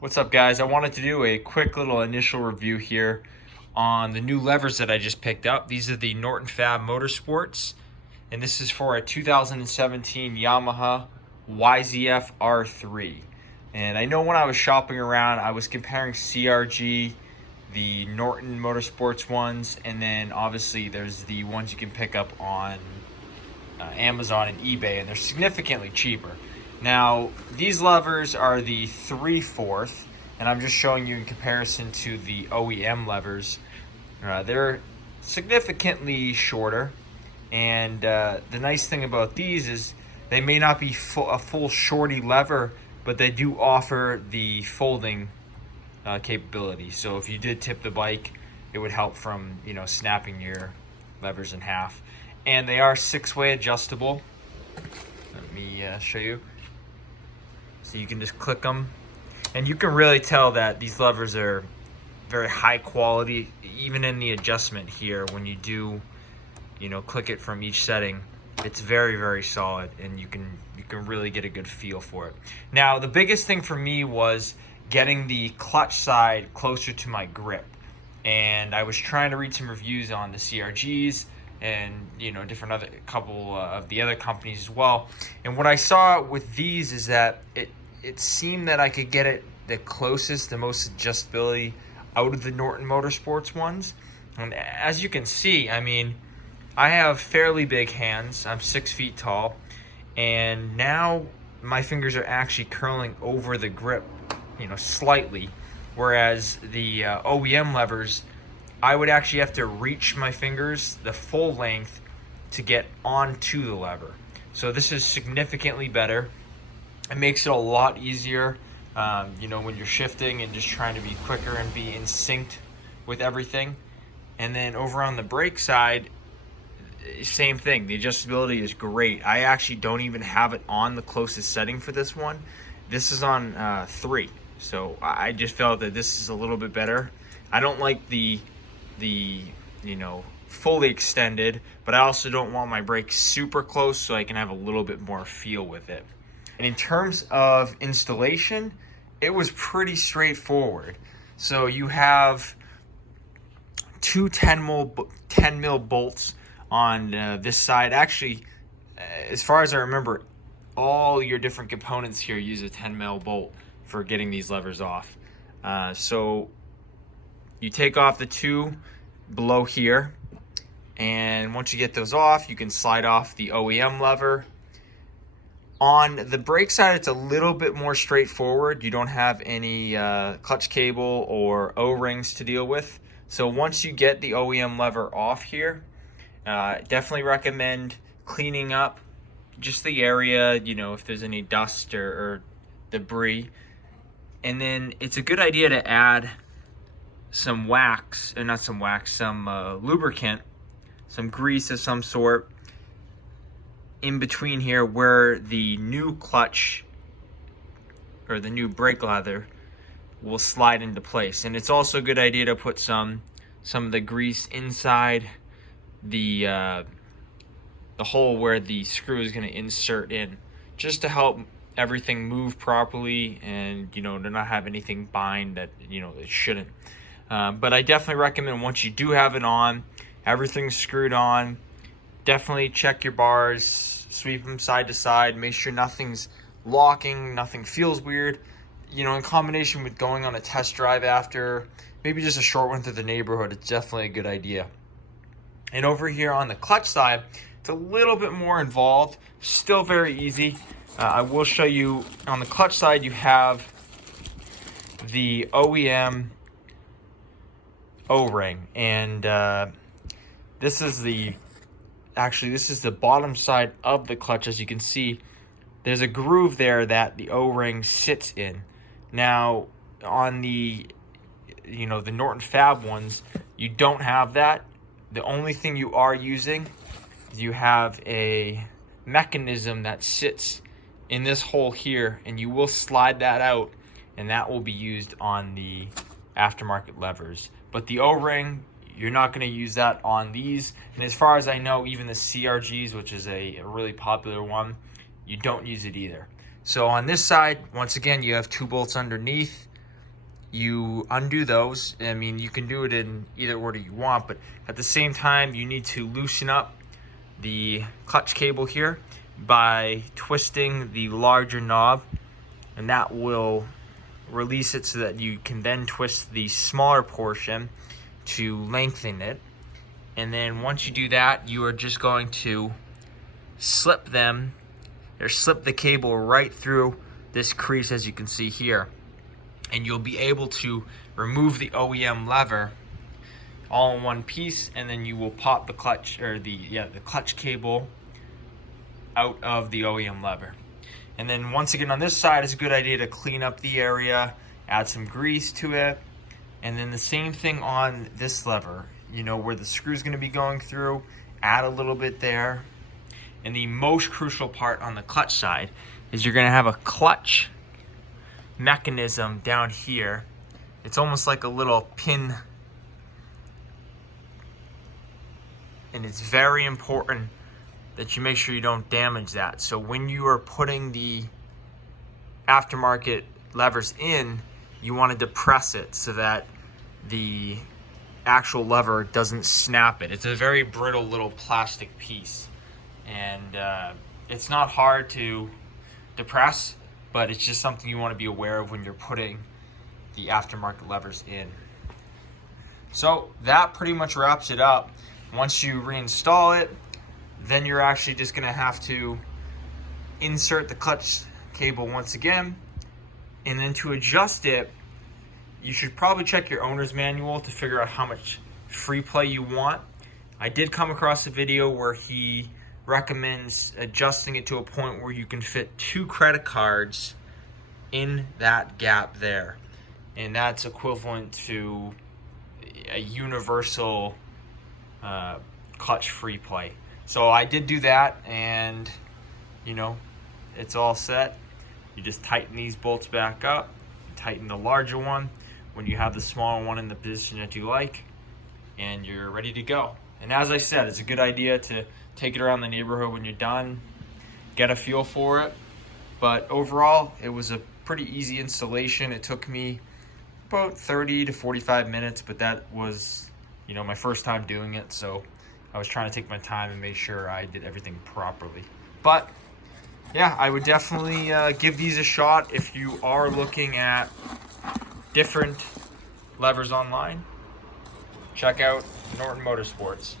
What's up, guys? I wanted to do a quick little initial review here on the new levers that I just picked up. These are the Norton Motorsports, and this is for a 2017 Yamaha YZF R3. And I know when I was shopping around, I was comparing CRG, the Norton Motorsports ones, and then obviously there's the ones you can pick up on Amazon and eBay, and they're significantly cheaper. Now, these levers are the 3/4, and I'm just showing you in comparison to the OEM levers. They're significantly shorter, and the nice thing about these is they may not be a full shorty lever, but they do offer the folding capability. So if you did tip the bike, it would help from snapping your levers in half. And they are 6-way adjustable. Let me show you. So you can just click them, and you can really tell that these levers are very high quality, even in the adjustment here. When you do, click it from each setting, it's very, very solid, and you can really get a good feel for it. Now, the biggest thing for me was getting the clutch side closer to my grip, and I was trying to read some reviews on the CRGs and different other couple of the other companies as well. And what I saw with these is that it seemed that I could get it the closest, the most adjustability out of the Norton Motorsports ones. And as you can see, I mean, I have fairly big hands. I'm 6 feet tall, and now my fingers are actually curling over the grip, slightly. Whereas the OEM levers, I would actually have to reach my fingers the full length to get onto the lever. So this is significantly better. It makes it a lot easier, when you're shifting and just trying to be quicker and be in sync with everything. And then over on the brake side, same thing. The adjustability is great. I actually don't even have it on the closest setting for this one. This is on 3. So I just felt that this is a little bit better. I don't like the fully extended, but I also don't want my brakes super close, so I can have a little bit more feel with it. And in terms of installation, it was pretty straightforward. So you have two 10 mil bolts on this side. Actually, as far as I remember, all your different components here use a 10 mil bolt for getting these levers off. So you take off the two below here, and once you get those off, you can slide off the OEM lever. On the brake side, it's a little bit more straightforward. You don't have any clutch cable or O-rings to deal with. So once you get the OEM lever off here, definitely recommend cleaning up just the area, if there's any dust or debris. And then it's a good idea to add some wax, or not some wax, some lubricant, some grease of some sort in between here where the new clutch or the new brake leather will slide into place. And it's also a good idea to put some of the grease inside the hole where the screw is going to insert in, just to help everything move properly and to not have anything bind that it shouldn't. But I definitely recommend, once you do have it on, everything's screwed on, definitely check your bars, sweep them side to side, make sure nothing's locking, nothing feels weird. In combination with going on a test drive after, maybe just a short one through the neighborhood, it's definitely a good idea. And over here on the clutch side, it's a little bit more involved, still very easy. I will show you on the clutch side, you have the OEM O-ring, and this is the bottom side of the clutch. As you can see, there's a groove there that the O-ring sits in. Now on the the Norton Fab ones, you don't have that. The only thing you are using is you have a mechanism that sits in this hole here, and you will slide that out, and that will be used on the aftermarket levers. But the O-ring, you're not going to use that on these. And as far as I know, even the CRGs, which is a really popular one, you don't use it either. So on this side, once again, you have two bolts underneath. you undo those. I mean, you can do it in either order you want, but at the same time, you need to loosen up the clutch cable here by twisting the larger knob, and that will release it so that you can then twist the smaller portion to lengthen it. And then once you do that, you are just going to slip the cable right through this crease, as you can see here, and you'll be able to remove the OEM lever all in one piece, and then you will pop the clutch, or the clutch cable out of the OEM lever. And then once again, on this side, it's a good idea to clean up the area, add some grease to it, and then the same thing on this lever, you know, where the screw's going to be going through, add a little bit there. And the most crucial part on the clutch side is you're going to have a clutch mechanism down here. It's almost like a little pin, and it's very important that you make sure you don't damage that. So when you are putting the aftermarket levers in, you want to depress it so that the actual lever doesn't snap it. It's a very brittle little plastic piece, and it's not hard to depress, but it's just something you want to be aware of when you're putting the aftermarket levers in. So that pretty much wraps it up. Once you reinstall it, then you're actually just going to have to insert the clutch cable once again, and then to adjust it, you should probably check your owner's manual to figure out how much free play you want. I did come across a video where he recommends adjusting it to a point where you can fit 2 credit cards in that gap there, and that's equivalent to a universal clutch free play. So I did do that, and you know, it's all set. You just tighten these bolts back up, tighten the larger one when you have the smaller one in the position that you like, and you're ready to go. And as I said, it's a good idea to take it around the neighborhood when you're done, get a feel for it. But overall, it was a pretty easy installation. It took me about 30 to 45 minutes, but that was, you know, my first time doing it, so I was trying to take my time and make sure I did everything properly. But yeah, I would definitely give these a shot if you are looking at different levers online. Check out Norton Motorsports.